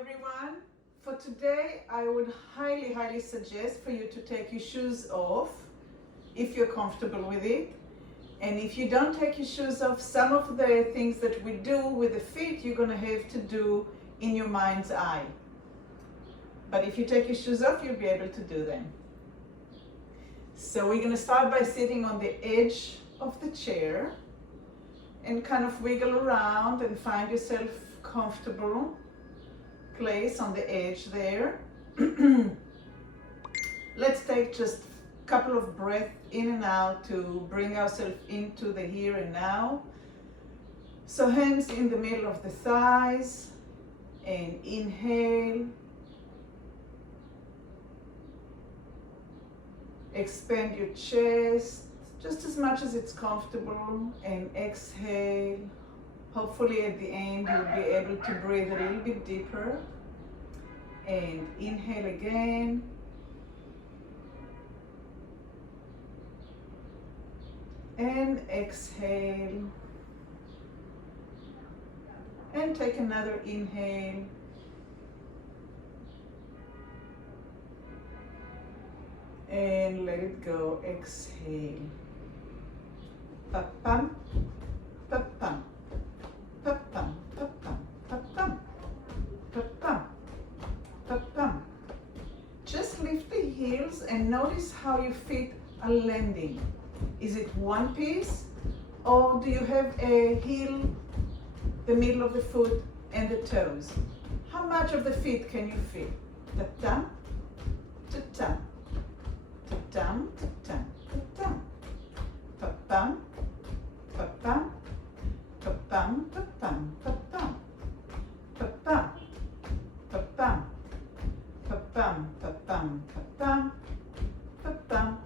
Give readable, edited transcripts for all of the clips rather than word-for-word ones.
everyone. For today, I would highly suggest for you to take your shoes off if you're comfortable with it. And if you don't take your shoes off, some of the things that we do with the feet, you're gonna have to do in your mind's eye. But if you take your shoes off, you'll be able to do them. So we're gonna start by sitting on the edge of the chair and kind of wiggle around and find yourself comfortable place on the edge there. Let's take just a couple of breaths in and out to bring ourselves into the here and now. So hands in the middle of the thighs and inhale. Expand your chest just as much as it's comfortable and exhale. Hopefully at the end you'll be able to breathe a little bit deeper. And inhale again. And exhale. And take another inhale. And let it go. Exhale. Pa-pam, pa-pam, pa-pam, pa-pam, pa-pam, pa-pam, pa-pam. Just lift the heels and notice how your feet are landing. Is it one piece, or do you have a heel, the middle of the foot, and the toes? How much of the feet can you feel? Ta-tam, ta-tam, ta-tam, ta-tam, ta-tam, pa-pam, pa-pam, pa-pam, pa-pam, pa-pam, pa-pam, pa-pam, pa-pam, pa-pam, pa-pam, pa-pam,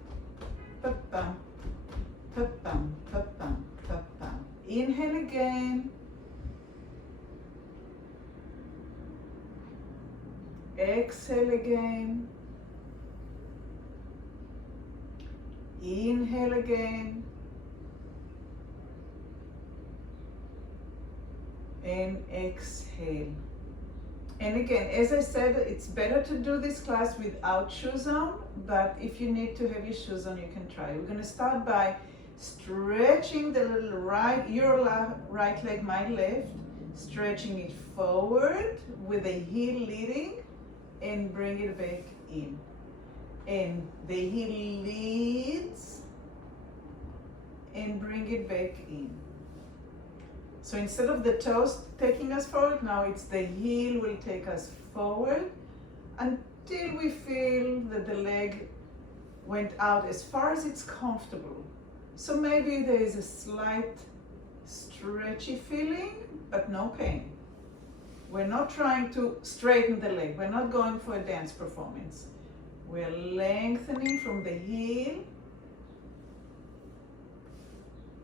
pa-pam, pa-pam, pa-pam, pa-pam. Inhale again. Exhale again. Inhale again. And exhale. And again, as I said, it's better to do this class without shoes on, but if you need to have your shoes on, you can try. We're going to start by stretching the little right leg, my left, stretching it forward with the heel leading and bring it back in. And the heel leads and bring it back in. So instead of the toes taking us forward, now it's the heel will take us forward until we feel that the leg went out as far as it's comfortable. So maybe there is a slight stretchy feeling, but no pain. We're not trying to straighten the leg. We're not going for a dance performance. We're lengthening from the heel.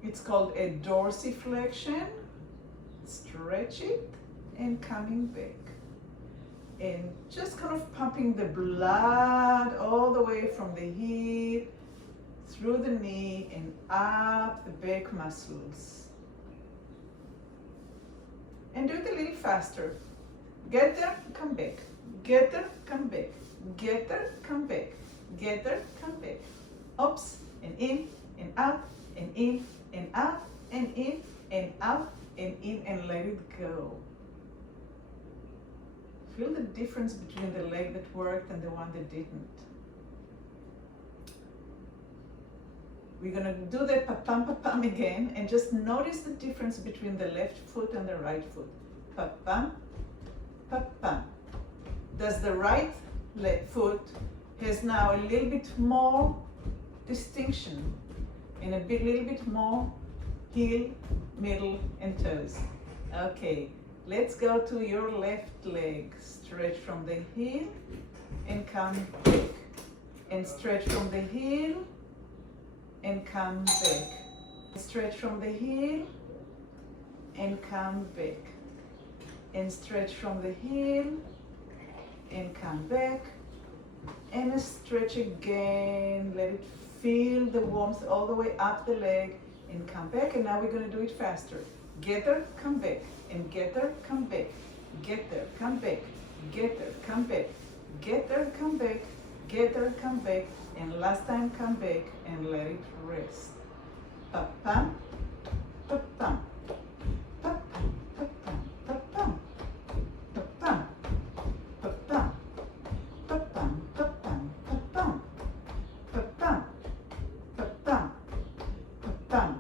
It's called a dorsiflexion. Stretch it and coming back. And just kind of pumping the blood all the way from the heel, through the knee and up the back muscles. And do it a little faster. Get there, come back. Get there, come back. Get there, come back. Get there, come back. Ups and in and out and in and out and in and out and in, and let it go. Feel the difference between the leg that worked and the one that didn't. We're gonna do the pa-pam, pa-pam again, and just notice the difference between the left foot and the right foot. Pa-pam, pa-pam. Does the right foot has now a little bit more distinction and a little bit more heel, middle, and toes. Okay, let's go to your left leg. Stretch from the heel and come back. And stretch from the heel and come back. Stretch from the heel and come back. And stretch from the heel and come back. And a stretch again. Let it feel the warmth all the way up the leg and come back. And now we're going to do it faster. Get there, come back, and get there, come back. Get there, come back, get her, come back, get her, come back, get her, come back, and last time come back and let it rest. Pa-pam, pa-pam, pa-pam, pa-pam, pa-pam, pa-pam, pa-pam, pa-pam, pa-pam, pa-pam, pa-pam, pa-pam, pa-pam, pa-pam,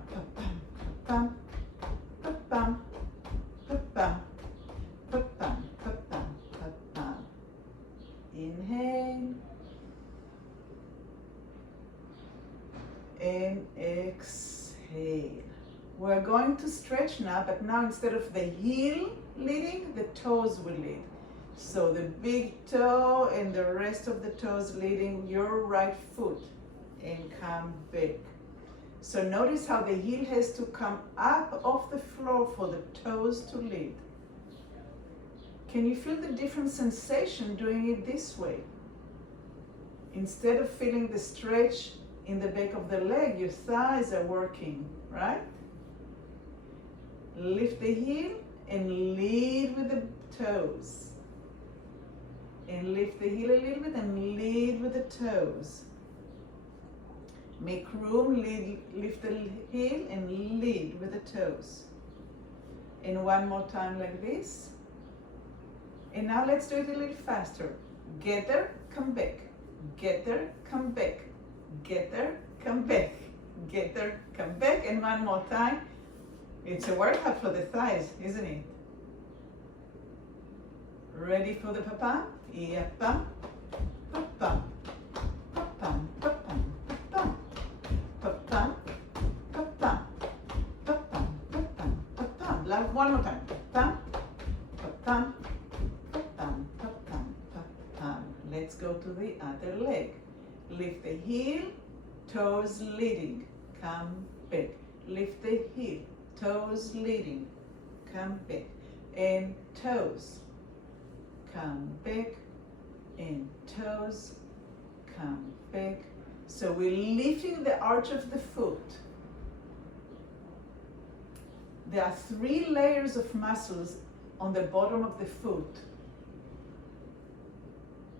pa-pam, pa-pam, pa-pam, pa-pam, pa-pam. Inhale and exhale. We're going to stretch now, but now instead of the heel leading, the toes will lead. So the big toe and the rest of the toes leading your right foot, and come back. So notice how the heel has to come up off the floor for the toes to lead. Can you feel the different sensation doing it this way? Instead of feeling the stretch in the back of the leg, your thighs are working, right? Lift the heel and lead with the toes. And lift the heel a little bit and lead with the toes. Make room, lift the heel and lead with the toes. And one more time like this. And now let's do it a little faster. Get there, come back. Get there, come back. Get there, come back. Get there, come back. And one more time. It's a workout for the thighs, isn't it? Ready for the pa-pam? Yeah, pam, pa-pam, pa-pam, pa-pam, pa-pam, pa-pam, pa-pam, pa-pam, pa-pam, pa-pam. One more time. Pa-pam, pa-pam, pa-pam, pa-pam, pa-pam. Let's go to the other leg. Lift the heel, toes leading, come back. Lift the heel, toes leading, come back. And toes, come back. And toes, come back. So we're lifting the arch of the foot. There are 3 layers of muscles on the bottom of the foot.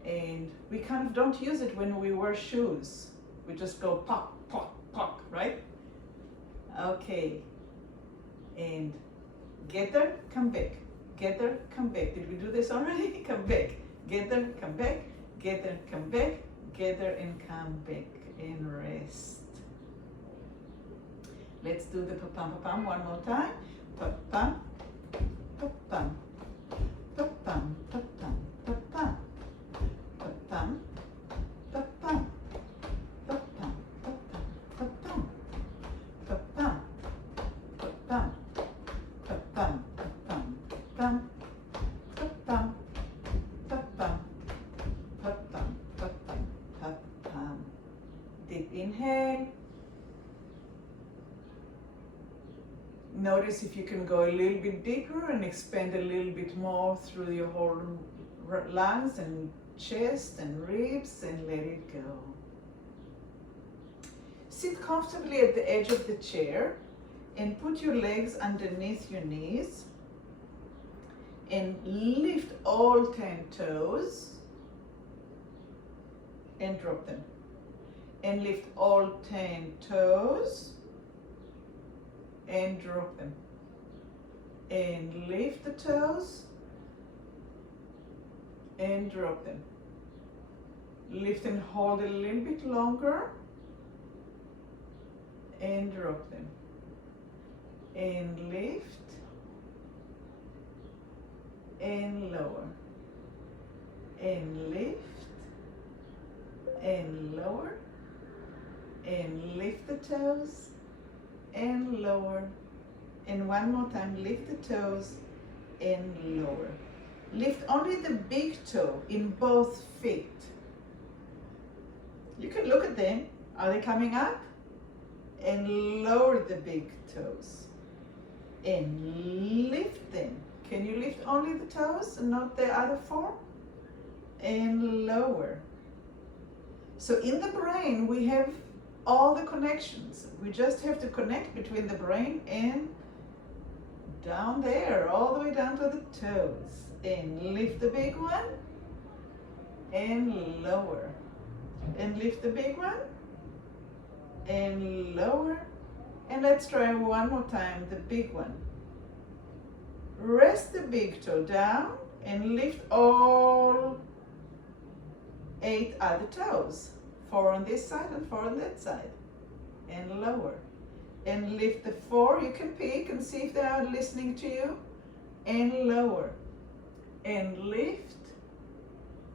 And we kind of don't use it when we wear shoes. We just go pop, pop, pop, right? Okay. And get there, come back. Get there, come back. Did we do this already? Come back. Get there, come back. Get there, come back. Get there and come back and rest. Let's do the pa-pam, pa-pam one more time. Pa-pam, pa-pam, pa-pam, pa-pam, pa-pam. Pa-pam, pa-pam, pa-pam, pa-pam, pa-pam, pa-pam, pa-pam, pa-pam, pa-pam, pa-pam, pa-pam, pa-pam, pa-pam, pa-pam. Deep inhale. Notice if you can go a little bit deeper and expand a little bit more through your whole lungs and chest and ribs, and let it go. Sit comfortably at the edge of the chair and put your legs underneath your knees and lift all 10 toes and drop them. And lift all 10 toes and drop them. And lift the toes and drop them. Lift and hold a little bit longer and drop them. And lift and lower. And lift and lower. And lift the toes and lower. And one more time, lift the toes and lower. Lift only the big toe in both feet. You can look at them. Are they coming up? And lower the big toes. And lift them. Can you lift only the toes and not the other 4? And lower. So in the brain, we have all the connections. We just have to connect between the brain and down there, all the way down to the toes. And lift the big one and lower. And lift the big one and lower. And let's try one more time, the big one. Rest the big toe down and lift all 8 other toes. 4 on this side and 4 on that side. And lower. And lift the 4, you can pick and see if they are listening to you. And lower. And lift.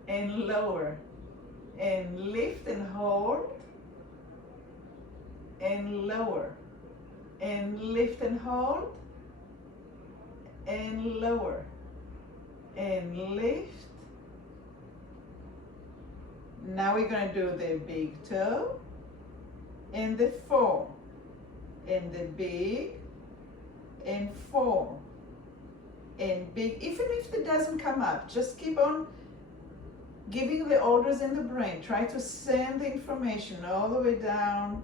And lower. And lift and hold. And lower. And lift and hold. And lower. And lift. Now we're going to do the big toe and the 4 and the big and 4 and big. Even if it doesn't come up, just keep on giving the orders in the brain. Try to send the information all the way down.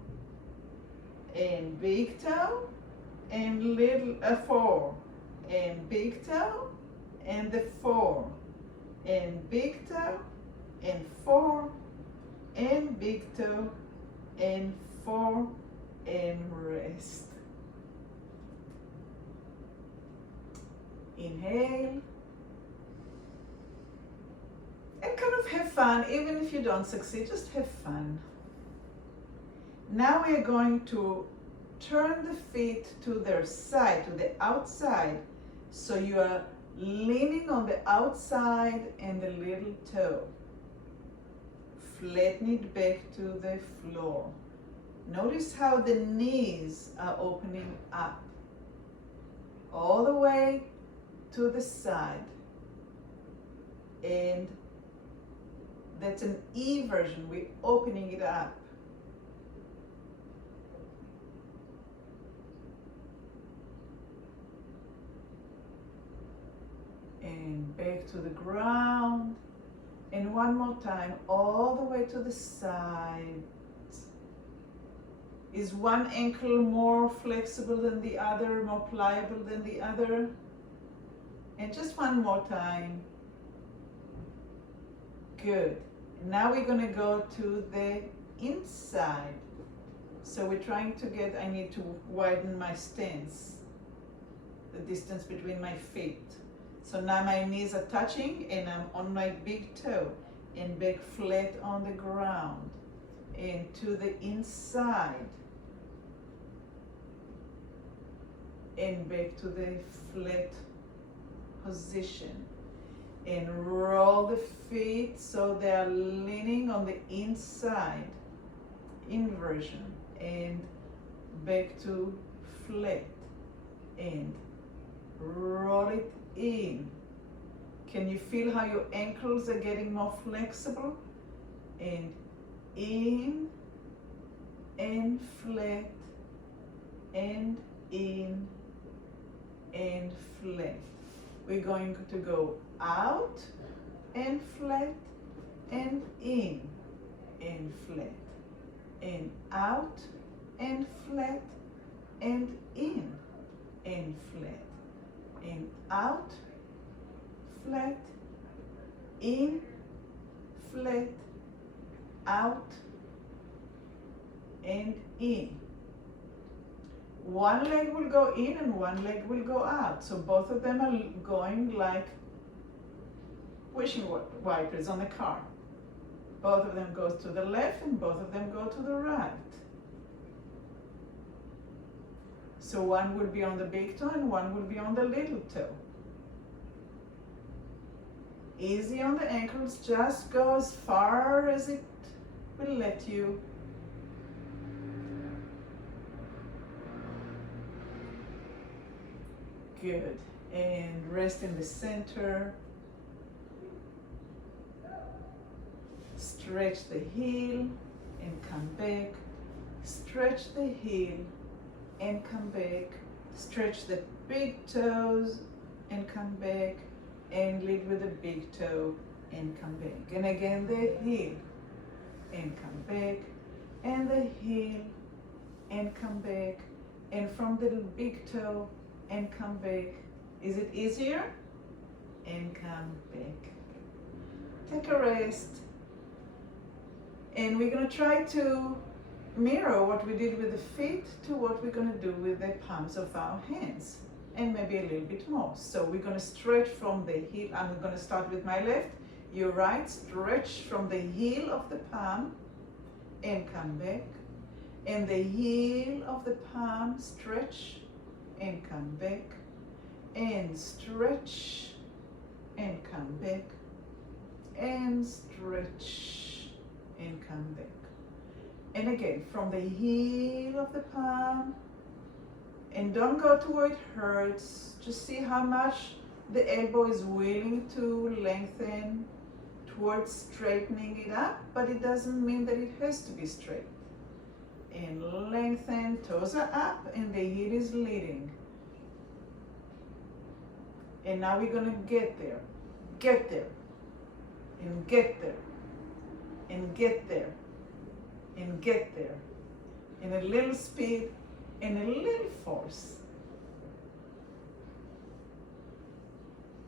And big toe and little 4 and big toe and the 4 and big toe and 4 and big toe and 4 and rest. Inhale and kind of have fun. Even if you don't succeed, just have fun. Now we are going to turn the feet to their side, to the outside. So you are leaning on the outside and the little toe. Flatten it back to the floor. Notice how the knees are opening up. All the way to the side. And that's an E version. We're opening it up. And back to the ground. And one more time, all the way to the side. Is one ankle more flexible than the other, more pliable than the other? And just one more time. Good. Now we're going to go to the inside. So we're trying to get, I need to widen my stance, the distance between my feet. So now my knees are touching and I'm on my big toe and back flat on the ground and to the inside and back to the flat position and roll the feet so they are leaning on the inside, inversion, and back to flat and roll it in. Can you feel how your ankles are getting more flexible? And in and flat and in and flat. We're going to go out and flat and in and flat and out and flat and in and flat and out, flat, in, flat, out, and in. One leg will go in and one leg will go out. So both of them are going like windshield wipers on a car. Both of them go to the left and both of them go to the right. So one will be on the big toe and one will be on the little toe. Easy on the ankles, just go as far as it will let you. Good. And rest in the center. Stretch the heel and come back. Stretch the heel and come back. Stretch the big toes and come back. And lead with the big toe and come back. And again the heel and come back. And the heel and come back. And from the big toe and come back. Is it easier? And come back. Take a rest. And we're going to try to mirror what we did with the feet to what we're going to do with the palms of our hands, and maybe a little bit more. So we're going to stretch from the heel. I'm going to start with my left, your right. Stretch from the heel of the palm and come back. And the heel of the palm, stretch and come back. And stretch and come back. And stretch and come back. And again, from the heel of the palm, and don't go to where it hurts. Just see how much the elbow is willing to lengthen towards straightening it up, but it doesn't mean that it has to be straight. And lengthen, toes are up, and the heel is leading. And now we're gonna get there, and get there, and get there, and get there, in a little speed and a little force.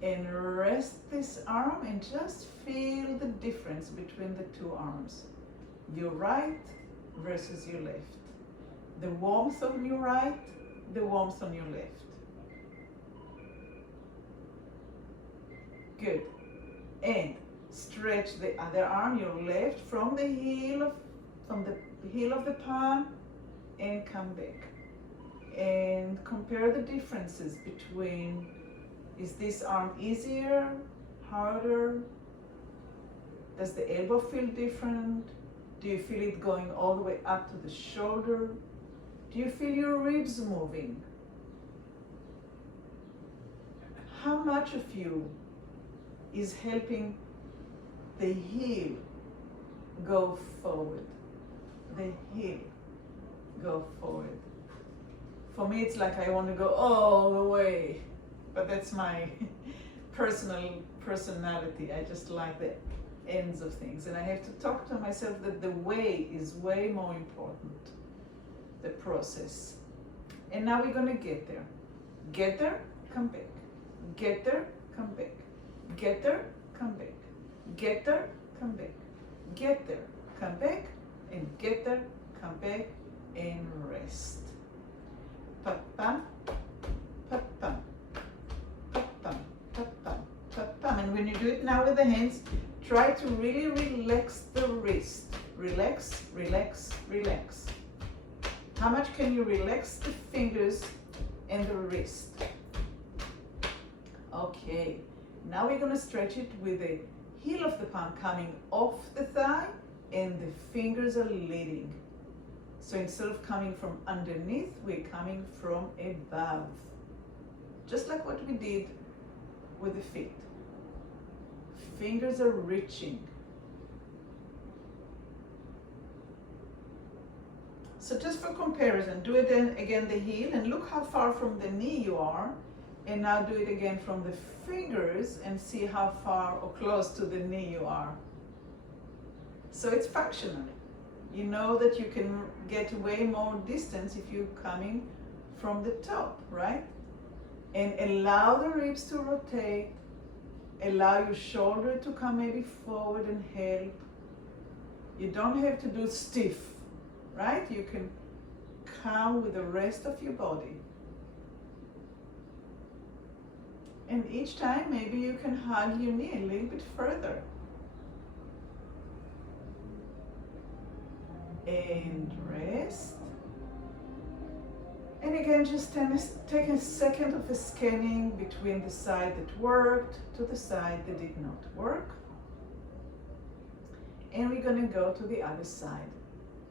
And rest this arm and just feel the difference between the two arms. Your right versus your left. The warmth on your right, the warmth on your left. Good. And stretch the other arm, your left, from the heel of the palm, and come back. And compare the differences between, is this arm easier, harder? Does the elbow feel different? Do you feel it going all the way up to the shoulder? Do you feel your ribs moving? How much of you is helping the heel go forward? The heel go forward. For me, it's like I want to go all the way, but that's my personality. I just like the ends of things, and I have to talk to myself that the way is way more important, the process. And now we're going to get there. Get there, come back. Get there, come back. Get there, come back. Get there, come back. Get there, come back, and get there, come back, and rest. Pa-pam, pa-pam, pa-pam, pa-pam, pa-pam. And when you do it now with the hands, try to really relax the wrist. Relax, relax, relax. How much can you relax the fingers and the wrist? Okay, now we're going to stretch it with the heel of the palm coming off the thigh and the fingers are leading. So instead of coming from underneath, we're coming from above. Just like what we did with the feet. Fingers are reaching. So just for comparison, do it then again the heel and look how far from the knee you are. And now do it again from the fingers and see how far or close to the knee you are. So it's functional. You know that you can get way more distance if you're coming from the top, right? And allow the ribs to rotate. Allow your shoulder to come maybe forward and help. You don't have to do stiff, right? You can come with the rest of your body. And each time, maybe you can hug your knee a little bit further. And rest. And again, just take a second of a scanning between the side that worked to the side that did not work. And we're going to go to the other side.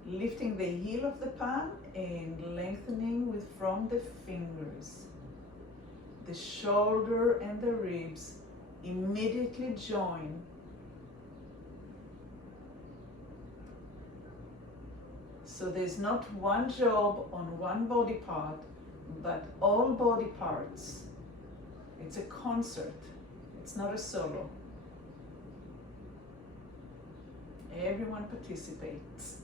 Lifting the heel of the palm and lengthening from the fingers. The shoulder and the ribs immediately join. So there's not one job on one body part, but all body parts. It's a concert. It's not a solo. Everyone participates.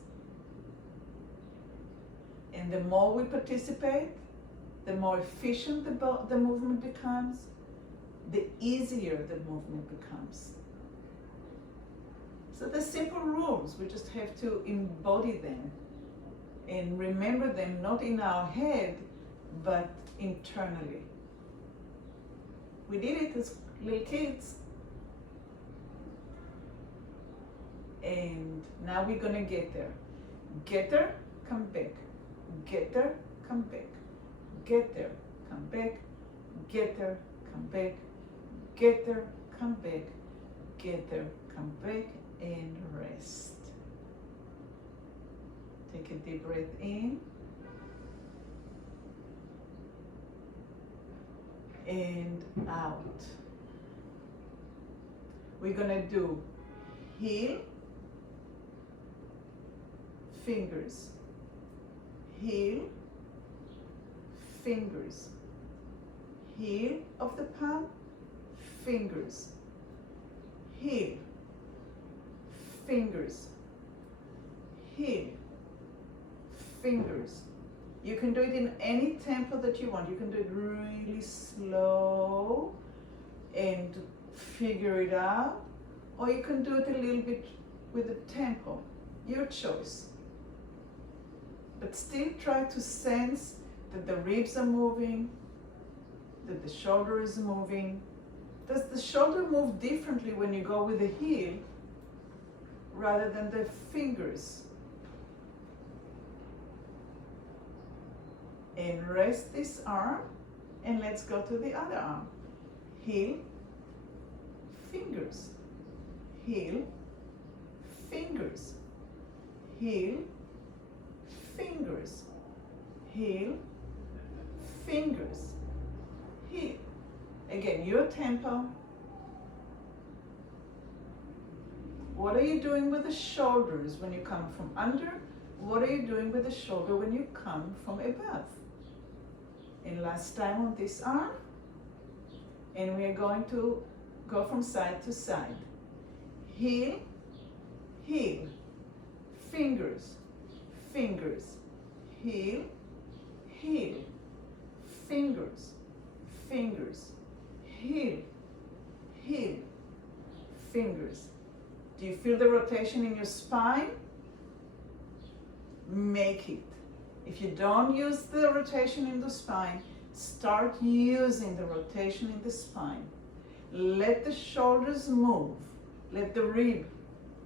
And the more we participate, the more efficient the movement becomes, the easier the movement becomes. So the simple rules, we just have to embody them and remember them not in our head, but internally. We did it as little kids. And now we're gonna get there. Get there, come back. Get there, come back. Get there, come back. Get there, come back. Get there, come back. Get there, come back, and rest. Take a deep breath in. And out. We're gonna do heel, fingers, heel, fingers, heel of the palm, fingers, heel, fingers, heel, fingers. You can do it in any tempo that you want. You can do it really slow and figure it out, or you can do it a little bit with the tempo, your choice. But still try to sense that the ribs are moving, that the shoulder is moving. Does the shoulder move differently when you go with the heel rather than the fingers? And rest this arm, and let's go to the other arm. Heel, fingers, heel, fingers, heel, fingers, heel, fingers, heel. Again, your tempo. What are you doing with the shoulders when you come from under? What are you doing with the shoulder when you come from above? And last time on this arm, and we are going to go from side to side. Heel, heel, fingers, fingers, heel, heel, fingers, fingers, heel, heel, fingers. Do you feel the rotation in your spine? Make it. If you don't use the rotation in the spine, start using the rotation in the spine. Let the shoulders move. Let the rib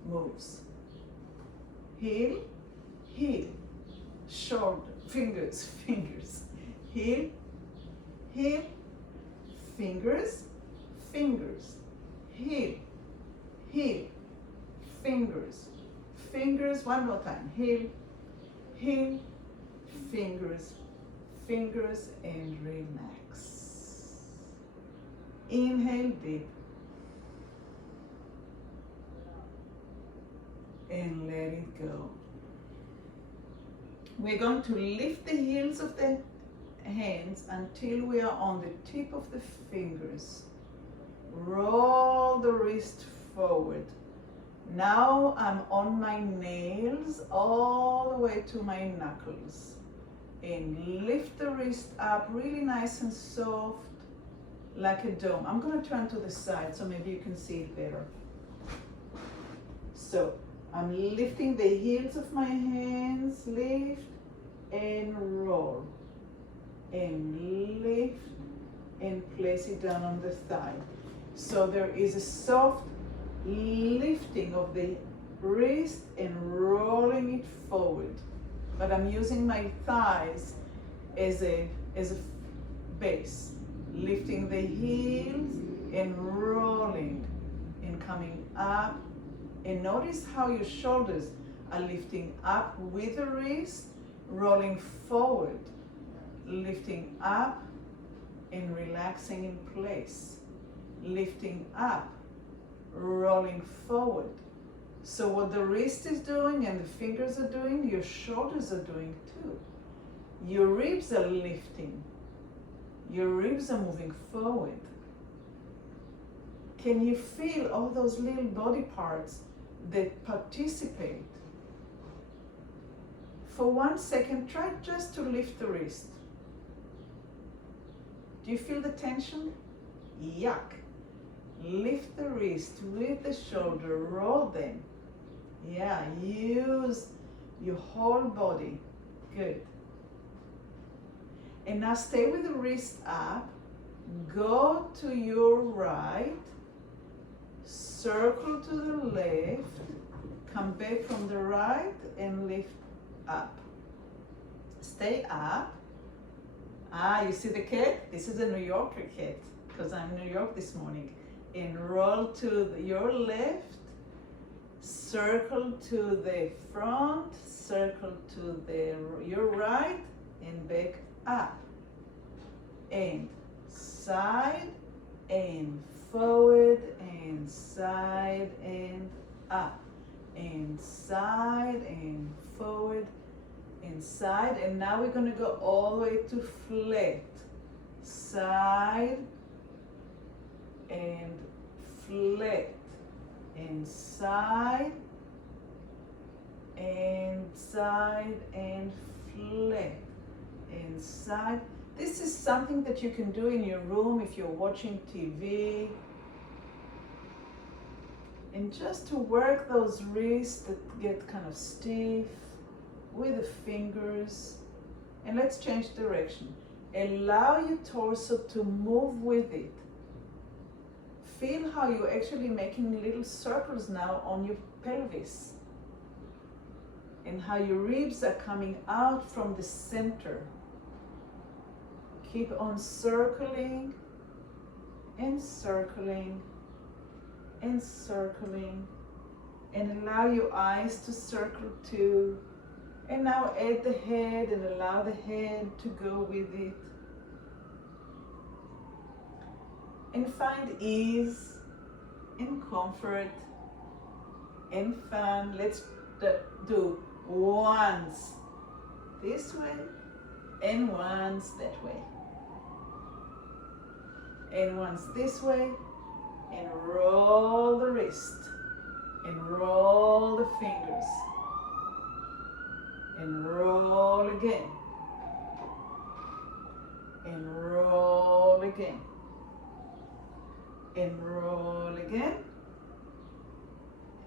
moves. Heel, heel, shoulder, fingers, fingers. Heel, heel, fingers, fingers. Heel, heel, fingers, fingers. One more time. Heel, heel, fingers, fingers, and relax. Inhale deep. And let it go. We're going to lift the heels of the hands until we are on the tip of the fingers. Roll the wrist forward. Now I'm on my nails all the way to my knuckles. And lift the wrist up really nice and soft, like a dome. I'm going to turn to the side so maybe you can see it better. So I'm lifting the heels of my hands, lift and roll. And lift and place it down on the thigh. So there is a soft lifting of the wrist and rolling it forward. But I'm using my thighs as a base. Lifting the heels and rolling and coming up. And notice how your shoulders are lifting up with the wrist, rolling forward, lifting up and relaxing in place. Lifting up, rolling forward. So what the wrist is doing and the fingers are doing, your shoulders are doing too. Your ribs are lifting. Your ribs are moving forward. Can you feel all those little body parts that participate? For 1 second, try just to lift the wrist. Do you feel the tension? Yuck. Lift the wrist with the shoulder, roll them. Yeah, use your whole body. Good. And now stay with the wrist up. Go to your right. Circle to the left. Come back from the right and lift up. Stay up. Ah, you see the cat? This is a New Yorker cat because I'm in New York this morning. And roll to your left. Circle to the front. Circle to your right and back up. And side and forward and side and up. And side and forward and side. And now we're going to go all the way to flat. Side and flat. And side and side and flat. And side. This is something that you can do in your room if you're watching TV. And just to work those wrists that get kind of stiff with the fingers. And let's change direction. Allow your torso to move with it. Feel how you're actually making little circles now on your pelvis. And how your ribs are coming out from the center. Keep on circling and circling and circling, and allow your eyes to circle too. And now add the head and allow the head to go with it. And find ease and comfort and fun. Let's do once this way and once that way. And once this way, and roll the wrist, and roll the fingers, and roll again, and roll again, and roll again,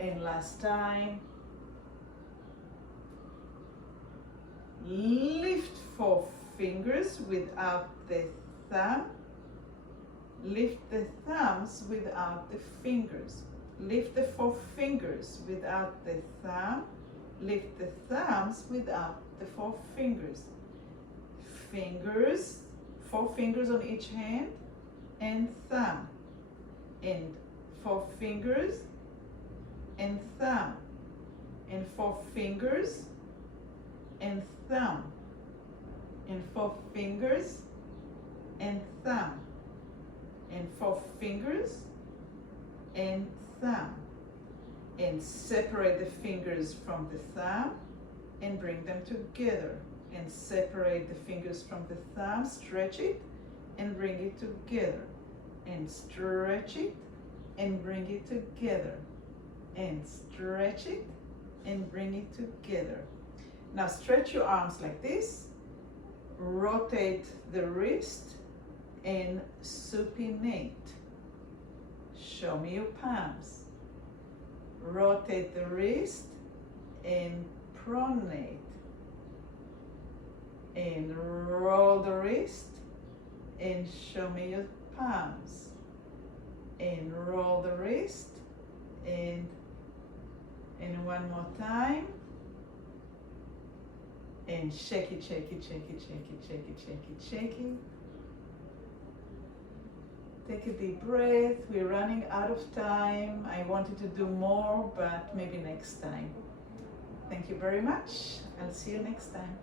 and last time. Lift 4 fingers without the thumb. Lift the thumbs without the fingers. Lift the 4 fingers without the thumb. Lift the thumbs without the 4 fingers. Fingers, 4 fingers on each hand and thumb. And 4 fingers and thumb. And 4 fingers and thumb. And 4 fingers and thumb. And 4 fingers and thumb. And separate the fingers from the thumb and bring them together. And separate the fingers from the thumb, stretch it and bring it together. And stretch it and bring it together. And stretch it and bring it together. Now stretch your arms like this. Rotate the wrist and supinate. Show me your palms. Rotate the wrist and pronate. And roll the wrist and show me your palms. And roll the wrist and one more time. And shake it, shake it, shake it, shake it, shake it, shake it, shake it. Take a deep breath. We're running out of time. I wanted to do more, but maybe next time. Thank you very much. I'll see you next time.